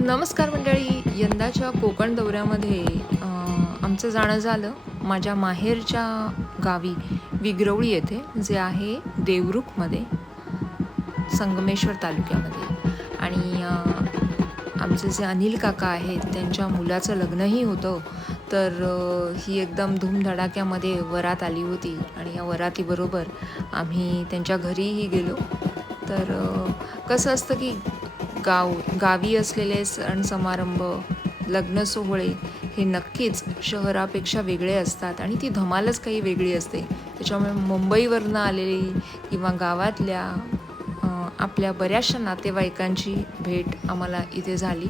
नमस्कार मंडळी. यंदाच्या कोकण दौऱ्यामध्ये आमचं जाणं झालं माझ्या माहेरच्या गावी विग्रवळी येथे, जे आहे देवरुखमध्ये, संगमेश्वर तालुक्यामध्ये. आणि आमचे जे अनिल काका आहेत त्यांच्या मुलाचं लग्नही होतं. तर ही एकदम धूमधडाक्यामध्ये वरात आली होती आणि या वरातीबरोबर आम्ही त्यांच्या घरीही गेलो. तर कसं असतं की गावी असलेले सण समारंभ, लग्न सोहळे हे नक्कीच शहरापेक्षा वेगळे असतात आणि ती धमालच काही वेगळी असते. त्याच्यामुळे मुंबईवरनं आलेली किंवा गावातल्या आपल्या बऱ्याचशा नातेवाईकांची भेट आम्हाला इथे झाली.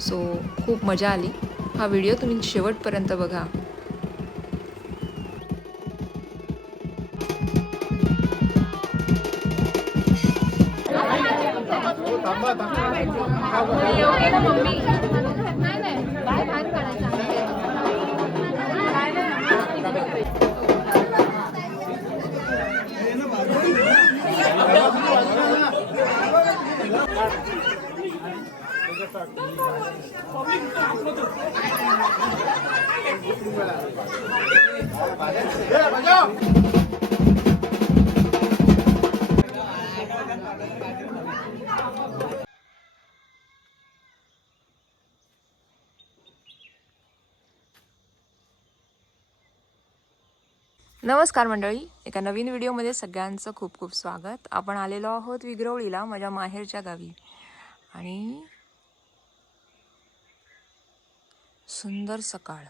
सो खूप मजा आली. हा व्हिडिओ तुम्ही शेवटपर्यंत बघा. नमस्कार मंडळी, एका नवीन व्हिडिओमध्ये सगळ्यांचं खूप खूप स्वागत. आपण आलेलो आहोत विग्रवळीला, माझ्या माहेरच्या गावी. आणि सुंदर सकाळ,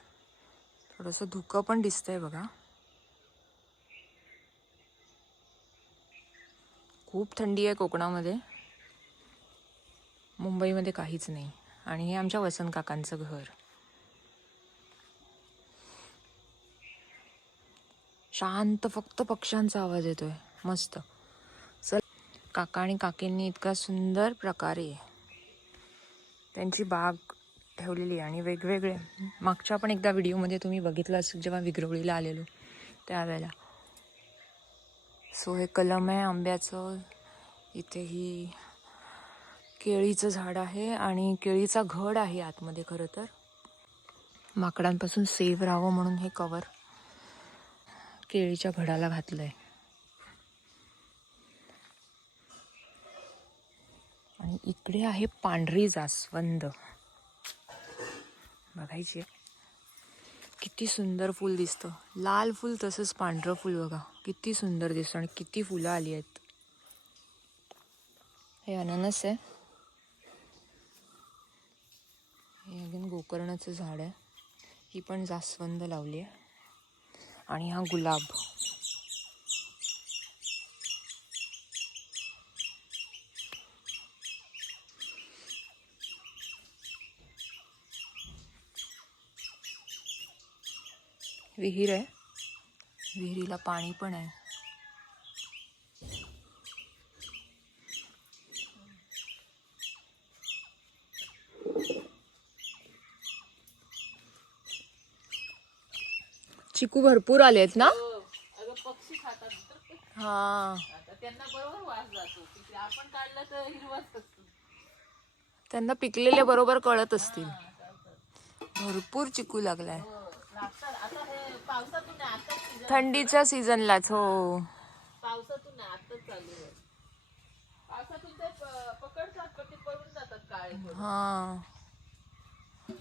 थोडंसं धुकं पण दिसतंय बघा. खूप थंडी आहे कोकणामध्ये, मुंबईमध्ये काहीच नाही. आणि हे आमच्या वसंत काकांचं घर. शांत, फक्त पक्ष्यांचा आवाज येतोय. मस्त. चल, काका आणि काकींनी इतका सुंदर प्रकारे त्यांची बाग ठेवलेली आणि वेगवेगळे, मागच्या पण एकदा व्हिडिओमध्ये तुम्ही बघितलं असेल जेव्हा विग्रवळीला आलेलो त्यावेळेला. सो हे कलम आहे आंब्याचं. इथे ही केळीचं झाड आहे आणि केळीचा घड आहे आतमध्ये. खरं तर माकडांपासून सेफ राहावं म्हणून हे कवर केळीच्या घडाला घातलंय. आणि इकडे आहे पांढरी जास्वंद, बघायची. किती सुंदर फूल दिसतं. लाल फूल तसंच पांढरं फूल बघा किती सुंदर दिसतं आणि किती फुलं आली आहेत. हे अननस आहे. हे अजून गोकर्णाचं झाड आहे. ही पण जास्वंद लावली आहे. आणि हा गुलाब. विहीर आहे, विहिरीला पाणी पण आहे. चिकू भरपूर आले आहेत ना. पक्षी खातात. हा, त्यांना बरोबर वास जातो. आपण काढलं तर हिरवाच असतो. त्यांना पिकलेले बरोबर कळत असतील. भरपूर चिकू लागलाय. आता हे पावसातून आताच थंडीच्या सीझनलाच. हो, पावसातून आताच चालू आहे. पावसातून ते पकडतात पण ते पडून जातात काळे. हा,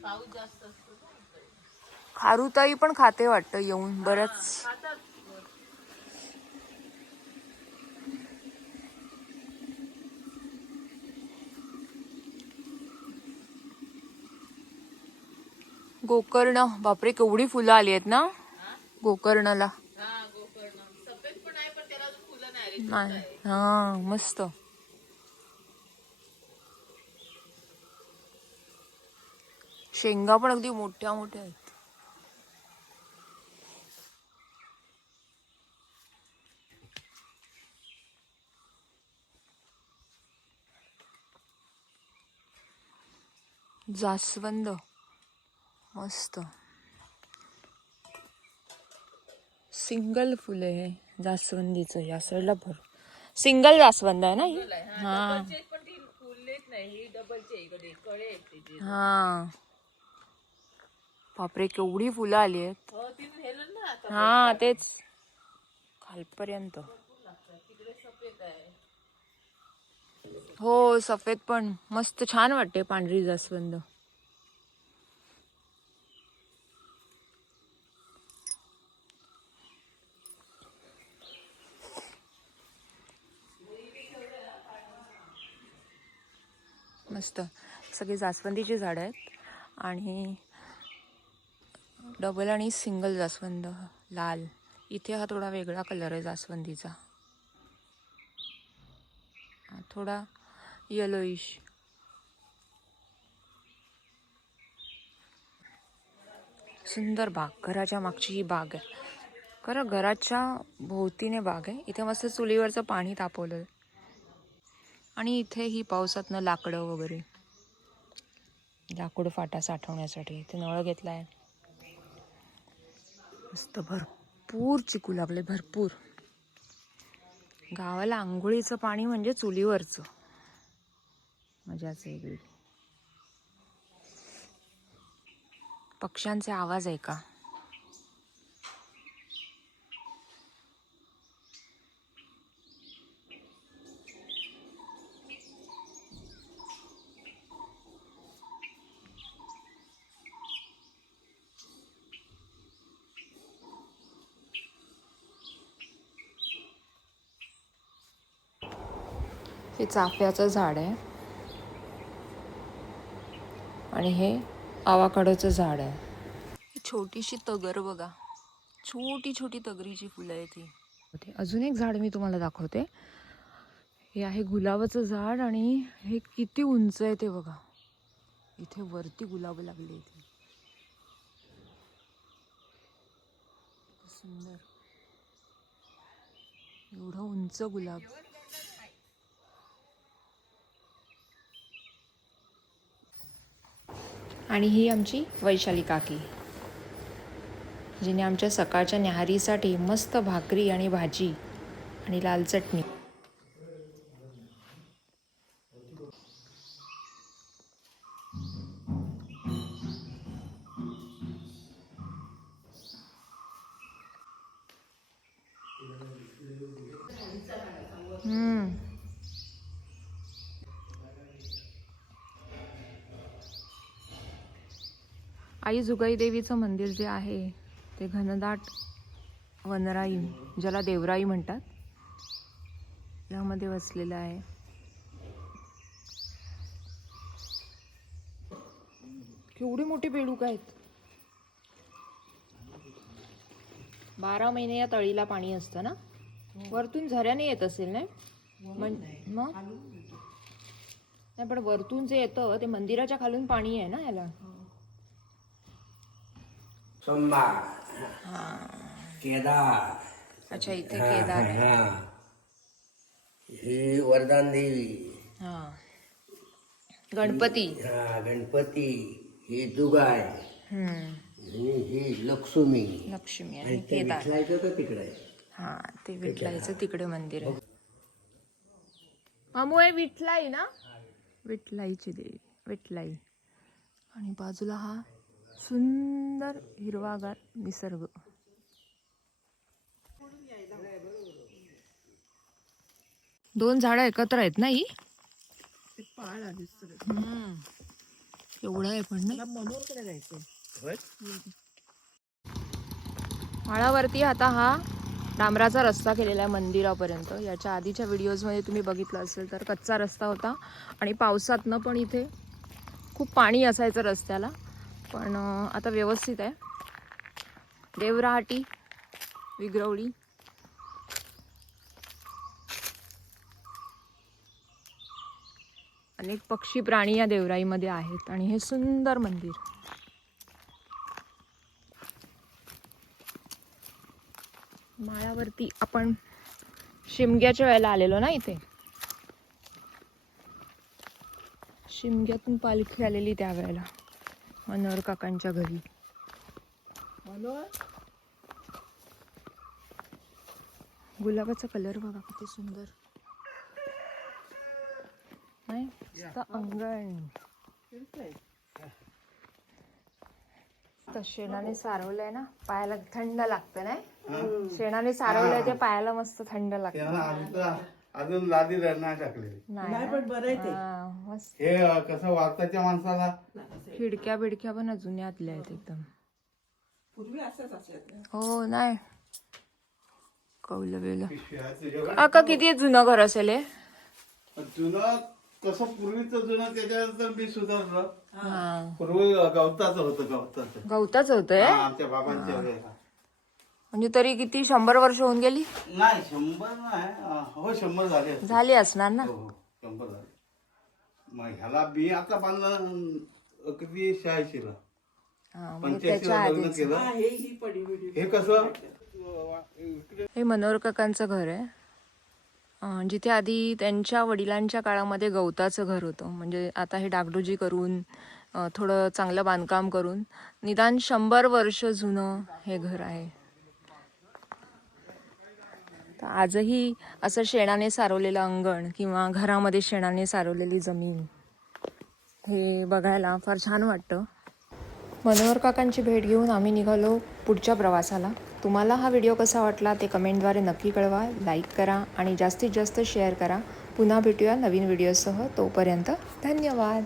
पाऊस जास्त असतो. खारुताई पण खाते वाटतं येऊन बरंच. खातात. गोकर्ण, बापरे केवढी फुलं आली आहेत ना गोकर्णला. हा, गोकर्ण सफेद पण आहे पण त्याला फुलं नाही. नाही, हा, मस्त. शेंगा पण अगदी मोठ्या मोठ्या आहेत. जास्वंद मस्त. सिंगल फुले हे जास्वंदीचं. या साईडला भर सिंगल जास्वंद आहे ना ही. हा, नाही, ही डबलची आहे इकडे, कळे आहेत त्याचे. हा बापरे केवढी फुलं आली आहेत. हो ती नेलं ना आता. हा तेच खालपर्यंत. तिकडे सफेद आहे. हो सफेद पण मस्त छान वाटते. पांढरी जास्वंद. मस्त सगळी जास्वंदीची झाडं आहेत आणि डबल आणि सिंगल जास्वंद लाल. इथे हा थोडा वेगळा कलर आहे जास्वंदीचा, हा थोडा येलोइश. सुंदर बाग. घराच्या मागची ही बाग आहे. खरं घराच्या भोवतीने बाग आहे. इथे मस्त चुलीवरचं पाणी तापवलं आणि इथे ही पावसातनं लाकडं वगैरे, लाकूड फाटा साठवण्यासाठी इथे नळ घेतलाय. मस्त भरपूर चिकू लागले, भरपूर. गावाला आंघोळीचं पाणी म्हणजे चुलीवरचं, मजाच वेगळी. पक्ष्यांचे आवाज आहे का? हे चाफ्याचं झाड आहे आणि हे आवाकाडोचं झाड आहे. छोटीशी तगर बघा, छोटी छोटी तगरीची फुलं आहेत ही. अजून एक झाड मी तुम्हाला दाखवते. हे आहे गुलाबाचं झाड आणि हे किती उंच आहे ते बघा. इथे वरती गुलाब लागले इथे. सुंदर एवढं उंच गुलाब. आणि ही आमची वैशाली काकी, जिने आमच्या सकाळच्या न्याहारीसाठी मस्त भाकरी आणि भाजी आणि लाल चटणी. आई जुगाई देवीचं मंदिर जे आहे ते घनदाट वनराई, ज्याला देवराई म्हणतात, यामध्ये वसलेलं आहे. केवढी मोठी बेडूक आहेत. 12 महिने या तळीला पाणी असतं ना. वरतून झऱ्याने येत असेल ना. मग नाही, पण वरतून जे येतं ते मंदिराच्या खालून पाणी आहे ना याला. केदार. अच्छा, इथे केदार आहे. ही वरदान देवी. हा, गणपती. गणपती. ही जुगाय आणि ही लक्ष्मी. लक्ष्मी आणि केदार. विठलायचं तिकडे. हा, ते विठलाईचं तिकडे मंदिर आहे. मामू आहे विठलाई ना, विठलाईची देवी, विठलाई. आणि बाजूला हा सुंदर हिरवागार निसर्ग. दोन झाडं एकत्र आहेत ना ही. एवढं आहे पण नाही. माळावरती आता हा डांबराचा रस्ता केलेला आहे मंदिरापर्यंत. याच्या आधीच्या व्हिडिओजमध्ये तुम्ही बघितलं असेल तर कच्चा रस्ता होता आणि पावसातनं पण इथे खूप पाणी असायचं रस्त्याला, पण आता व्यवस्थित आहे. देवराहाटी, विग्रवळी. अनेक पक्षी प्राणी या देवराईमध्ये आहेत आणि हे सुंदर मंदिर. माळावरती आपण शिमग्याच्या वेळेला आलेलो ना इथे. शिमग्यातून पालखी आलेली त्यावेळेला मनोहर काकांच्या घरी. गुलाबाचा कलर बघा किती सुंदर. अंगण तर शेणाने सारवलंय ना, पायाला थंड लागतं नाही. शेणाने सारवलंय ते पायाला मस्त थंड लागतं. अजून लादी नाही टाकले. नाही पण बरं आहे ते. मस्त. हे कसं वाचताच्या माणसाला खिडक्या बिडक्या पण अजून आतल्या आहेत एकदम. पूर्वी असंच असायचं. हो नाही कौल बेल. पिशव्या अका किती जुनं घर असेल हे? जुनं कसं पूर्वीचं जुनं त्याच्यानंतर मी सुधारलं. हा पूर्वी गवताचं होतं गवताचं. गवताच होतंय हा, आमच्या बाबांच्या वेळेला. म्हणजे तरी किती 100 वर्ष होऊन गेली नाही 100 नाही. हो 100 झाले असतील. झाली असणार ना. हो 100 झाले. मग ह्याला मी आता बांधलं किती 86 ला हा, म्हणजे 85 त्याच्या ला लग्न आधीच. केलं. हे ही पडी बिडी. हे कसं हे मनोहर काकांचं घर आहे. जिथे आधी त्यांच्या वडिलांच्या काळामध्ये गवताचं घर होतं. म्हणजे आता हे डागडुजी करून थोडं चांगलं बांधकाम करून निदान 100 वर्ष जुनं हे घर आहे. तर आजही असं शेणाने सारवलेलं अंगण किंवा घरामध्ये शेणाने सारवलेली जमीन हे बघायला फार छान वाटतं. मनोहर काकांची भेट घेऊन आम्ही निघालो पुढच्या प्रवासाला. तुम्हाला हा व्हिडिओ कसा वाटला ते कमेंटद्वारे नक्की कळवा. लाईक करा आणि जास्तीत जास्त शेअर करा. पुन्हा भेटूया नवीन व्हिडिओसह. तोपर्यंत धन्यवाद.